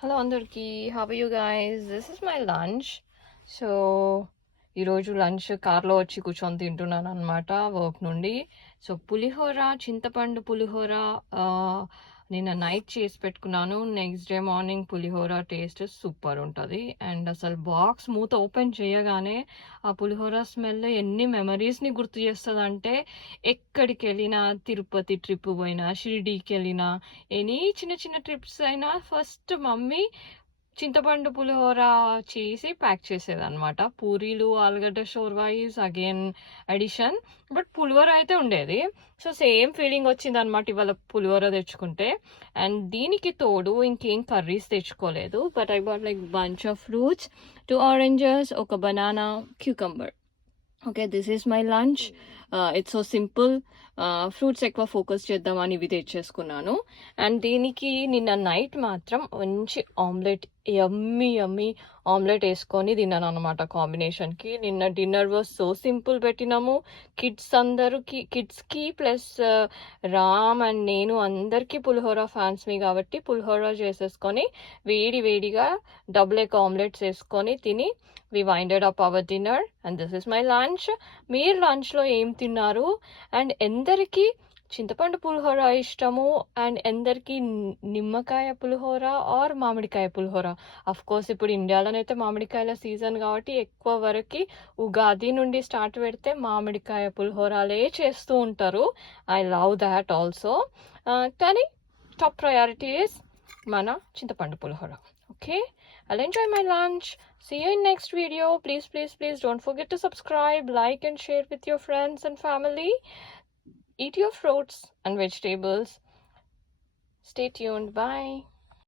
Hello అందరికీ, how are you guys? This is my lunch. So ఈరోజు lunch కార్లో వచ్చి కూర్చొని తింటున్నాను అనమాట వర్క్ నుండి. సో పులిహోర, చింతపండు పులిహోర నిన్న నైట్ చేసి పెట్టుకున్నాను. నెక్స్ట్ డే మార్నింగ్ పులిహోర టేస్ట్ సూపర్ ఉంటుంది. అండ్ అసలు బాక్స్ మూత ఓపెన్ చేయగానే ఆ పులిహోర స్మెల్ ఎన్ని మెమరీస్ని గుర్తు చేస్తుంది అంటే, ఎక్కడికి వెళ్ళినా, తిరుపతి ట్రిప్ పోయినా, షిరిడీకి వెళ్ళినా, ఎనీ చిన్న చిన్న ట్రిప్స్ అయినా ఫస్ట్ మమ్మీ చింతపండు పులిహోర చేసి ప్యాక్ చేసేదన్నమాట. పూరీలు, ఆలుగడ్డ షోర్వా ఈజ్ అగైన్ అడిషన్, బట్ పులిహోర అయితే ఉండేది. సో సేమ్ ఫీలింగ్ వచ్చింది అనమాట ఇవాళ పులిహోర తెచ్చుకుంటే. అండ్ దీనికి తోడు ఇంకేం కర్రీస్ తెచ్చుకోలేదు, but I bought like bunch of fruits, 2 oranges, ఒక banana, cucumber. Okay, this is my lunch. It's so simple. Fruits ఎక్కువ ఫోకస్ చేద్దామని ఇవి తెచ్చేసుకున్నాను. అండ్ దీనికి నిన్న నైట్ మాత్రం మంచి ఆమ్లెట్, యమ్మీ యమ్మీ ఆమ్లెట్ వేసుకొని తిన్నాను అనమాట కాంబినేషన్కి. నిన్న డిన్నర్ వాజ్ సో సింపుల్ పెట్టినాము. కిడ్స్కి ప్లస్ రామ్ అండ్ నేను అందరికీ పులిహోర ఫ్యాన్స్మి కాబట్టి పులిహోర చేసేసుకొని వేడి వేడిగా డబుల్ ఎగ్ ఆమ్లెట్స్ వేసుకొని తిని we winded up our dinner and this is my lunch. మీరు లంచ్లో ఏం తిన్నారు? అండ్ ఎందరికి చింతపండు పులిహోర ఇష్టము, అండ్ ఎందరికి నిమ్మకాయ పులిహోర ఆర్ మామిడికాయ పులిహోర? అఫ్ కోర్స్ ఇప్పుడు ఇండియాలోనైతే మామిడికాయల సీజన్ కాబట్టి ఎక్కువ వరకు ఉగాది నుండి స్టార్ట్ పెడితే మామిడికాయ పులిహోరలే చేస్తూ ఉంటారు. I love that also. కానీ టాప్ ప్రయారిటీ ఇస్ మన చింతపండు పులిహోర. Okay, I'll enjoy my lunch. See you in next video. Please don't forget to subscribe, like and share with your friends and family. Eat your fruits and vegetables. Stay tuned. Bye.